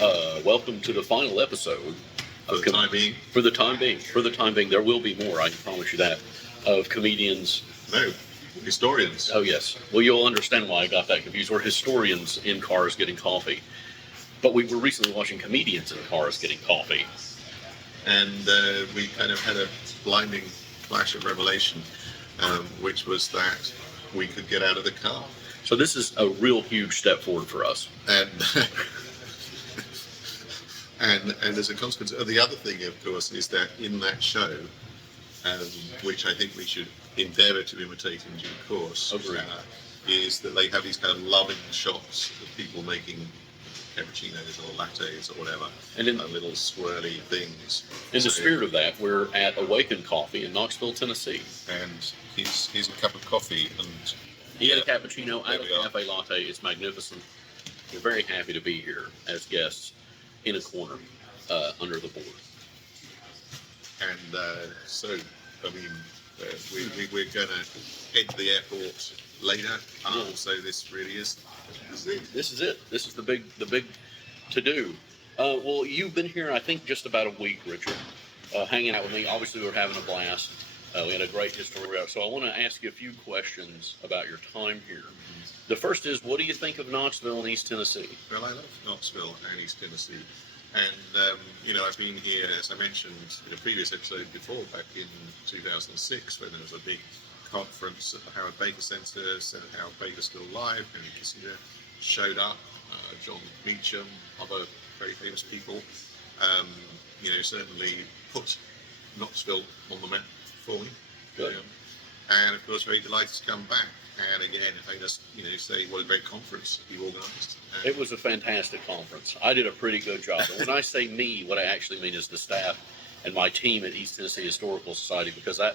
Welcome to the final episode. For the time being. For the time being, there will be more. I can promise you that. Of comedians. No, historians. Oh yes. Well, you'll understand why I got that confused. We're historians in cars getting coffee, but we were recently watching comedians in cars getting coffee, and we kind of had a blinding flash of revelation, which was that we could get out of the car. So this is a real huge step forward for us. And as a consequence, the other thing, of course, is that in that show, which I think we should endeavour to imitate in due course, is that they have these kind of loving shots of people making cappuccinos or lattes or whatever, and in little swirly things. In the spirit of that, we're at Awaken Coffee in Knoxville, Tennessee. And here's a cup of coffee. And he had a cappuccino, I had a cafe latte. It's magnificent. We're very happy to be here as guests in a corner under the board. And so, I mean, we're going to head to the airport later. So this really is. This is it. This is the big to do. Well, you've been here, I think, just about a week, Richard, hanging out with me. Obviously, we're having a blast. We had a great history. So I want to ask you a few questions about your time here. The first is, what do you think of Knoxville and East Tennessee? Well, I love Knoxville and East Tennessee. And, I've been here, as I mentioned in a previous episode before, back in 2006, when there was a big conference at the Howard Baker Center, Senator Howard Baker still alive, Henry Kissinger showed up, John Meacham, other very famous people, certainly put Knoxville on the map for me. And of course, very delighted to come back. And again, if I just, say what a great conference you organised. It was a fantastic conference. I did a pretty good job. And when I say me, what I actually mean is the staff and my team at East Tennessee Historical Society, because I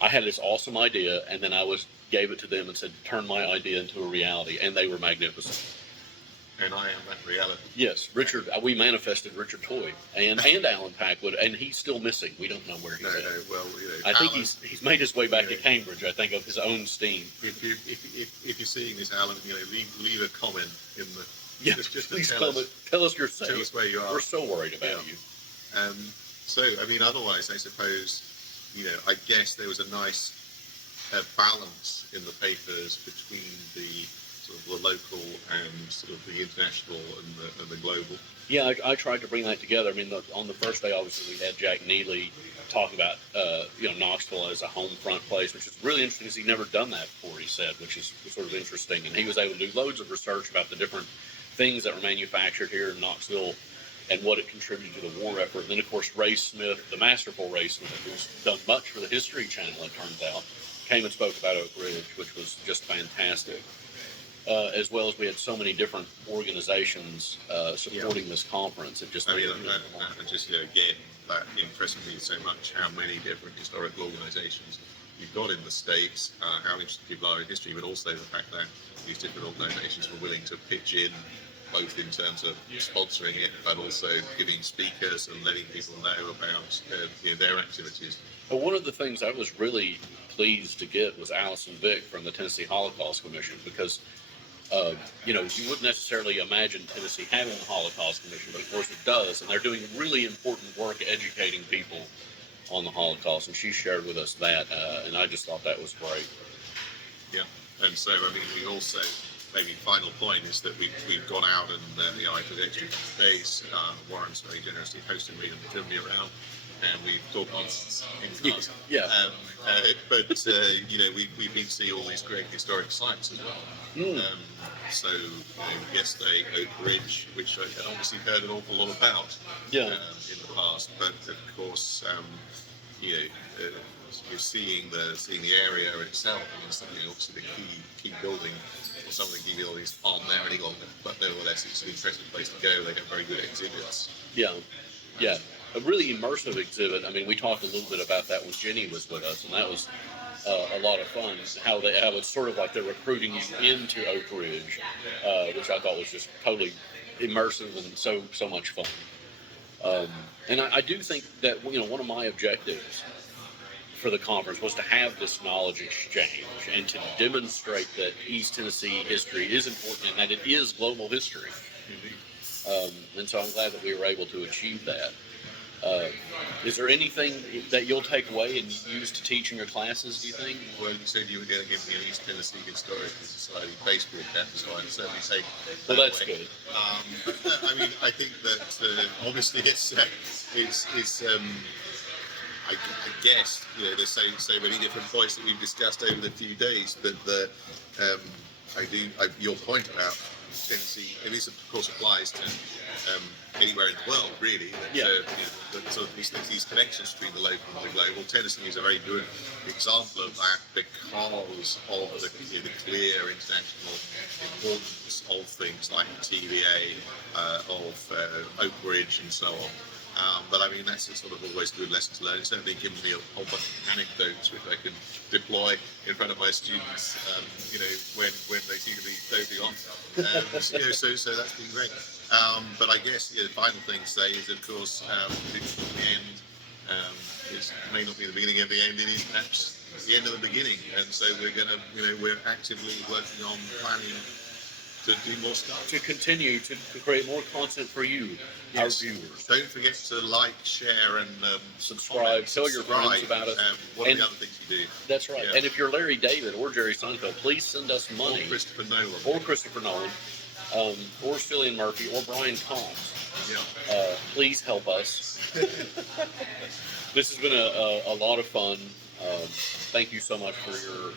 had this awesome idea, and then I gave it to them and said, turn my idea into a reality, and they were magnificent. And I am that reality. Yes, Richard. We manifested Richard Toye and Allen Packwood, and he's still missing. We don't know where he's at. Well, I think he's made his way back to Cambridge. I think of his own steam. If you're seeing this, Alan, leave a comment in the. Yeah, just please tell us you're safe. Tell us where you are. We're so worried about you. Otherwise, I suppose, I guess there was a nice balance in the papers between the sort of the local and sort of the international and the global. Yeah, I tried to bring that together. I mean, on the first day, obviously, we had Jack Neely talking about, Knoxville as a home front place, which is really interesting because he'd never done that before, he said, which is sort of interesting. And he was able to do loads of research about the different things that were manufactured here in Knoxville and what it contributed to the war effort. And then, of course, Ray Smith, the masterful Ray Smith, who's done much for the History Channel, it turns out, came and spoke about Oak Ridge, which was just fantastic. As well as we had so many different organizations supporting this conference. It just again, that impressed me so much how many different historical organizations you've got in the States, how interested people are in history, but also the fact that these different organizations were willing to pitch in, both in terms of sponsoring it, but also giving speakers and letting people know about their activities. Well, one of the things I was really pleased to get was Allison Vick from the Tennessee Holocaust Commission, because you wouldn't necessarily imagine Tennessee having a Holocaust Commission, but of course it does, and they're doing really important work educating people on the Holocaust, and she shared with us that, and I just thought that was great. Yeah, and so, we also, maybe final point is that we've gone out and, I took extra days, Warren's very generously hosted me and driven me around, and we've talked nonsense in class. Yeah. But we've been to see all these great historic sites as well. Yesterday, Oak Ridge, which I had obviously heard an awful lot about in the past, but of course, you're seeing the area itself, and obviously the key building, or some of the key buildings aren't there any longer, but nevertheless, it's an interesting place to go. They have very good exhibits. Yeah. A really immersive exhibit. I mean, we talked a little bit about that when Jenny was with us, and that was a lot of fun. How it's sort of like they're recruiting you into Oak Ridge, which I thought was just totally immersive and so much fun. And I do think that one of my objectives for the conference was to have this knowledge exchange and to demonstrate that East Tennessee history is important and that it is global history. And so I'm glad that we were able to achieve that. Is there anything that you'll take away and use to teach in your classes, do you think? Well, you said you were going to give me an East Tennessee Historical Society baseball cap, so I'd certainly take Well, that's away. good. I mean, I think that obviously I guess there's so many different points that we've discussed over the few days, but your point about Tennessee, and this of course applies to anywhere in the world, really. That sort of these connections between the local and the global. Tennessee is a very good example of that because of the clear international importance of things like TVA, of Oak Ridge, and so on. But I mean, that's a sort of always a good lesson to learn. It's certainly given me a whole bunch of anecdotes which I can deploy in front of my students, when they seem to be totally on. So that's been great. But I guess the final thing to say is, of course, the end may not be the beginning of the end. It is perhaps the end of the beginning. And so we're actively working on planning to do more stuff. To continue to create more content for you, our viewers. Don't forget to like, share, and subscribe. Tell your friends about us. What are the other things you do? That's right. Yeah. And if you're Larry David or Jerry Seinfeld, please send us money. Or Christopher Nolan. Or Cillian Murphy, or Brian Combs. Yeah. Please help us. This has been a lot of fun. Thank you so much for your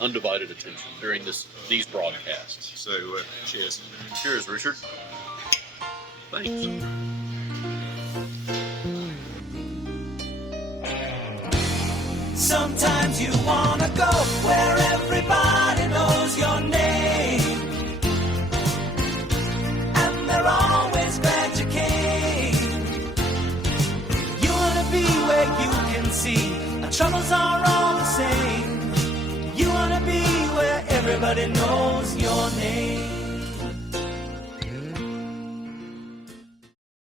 undivided attention during these broadcasts. So, cheers. Cheers, Richard. Thanks. Sometimes you wanna go where everybody knows your name, and they're always glad you came. You wanna be where you can see our troubles are all the same. You wanna be where everybody knows your name.